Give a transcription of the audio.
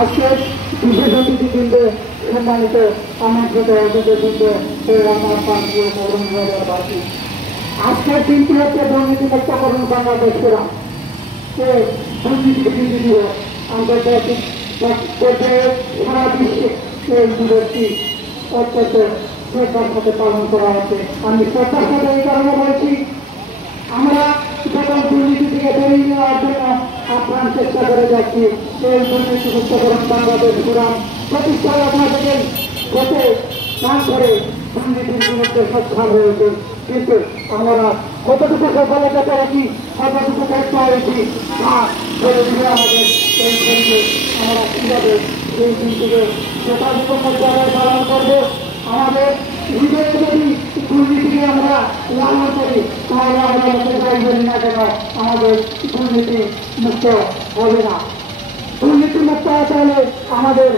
আজকে বিশেষ অতিথিবৃন্দ, সম্মানিত আমন্ত্রিত অতিথিবৃন্দ ও আমার প্রান্তীয় বাসী, আজকের দিনটি হচ্ছে দুর্নীতিমুক্তকরণ বাংলাদেশ ফোরাম। দুর্নীতি দিবস আন্তর্জাতিক পর্যায়ে সারা বিশ্বে এই দিবসটি অত্যন্ত শ্রদ্ধার সাথে পালন করা হচ্ছে। আমি শ্রদ্ধার সাথে এই কারণে বলছি, আমরা যখন দুর্নীতি থেকে বেরিয়ে নেওয়ার জন্য আপ্রাণ চেষ্টা করে যাচ্ছি। এই দুর্নীতিমুক্তকরণ বাংলাদেশ ফোরাম প্রতিষ্ঠায় আপনাদের গত নাম করে দুর্নীতির বিরুদ্ধে সচ্ছল হয়েছে, কিন্তু আমরা কতটুকু সফলতা পেরেছি, কতটুকু চেষ্টা হয়েছি তা করে দিলে আমাদের এই শরীরে আমরা কীভাবে এই দিনটিকে যথাযথ মর্যাদায় পালন করবো। আমাদের হৃদয়ে যদি দুর্নীতিকে আমরা লালন করি, তাহলে আমরা যাই বলি না কেন আমাদের দুর্নীতি মুক্ত হবে না। দুর্নীতি মুক্ত হতে হলে আমাদের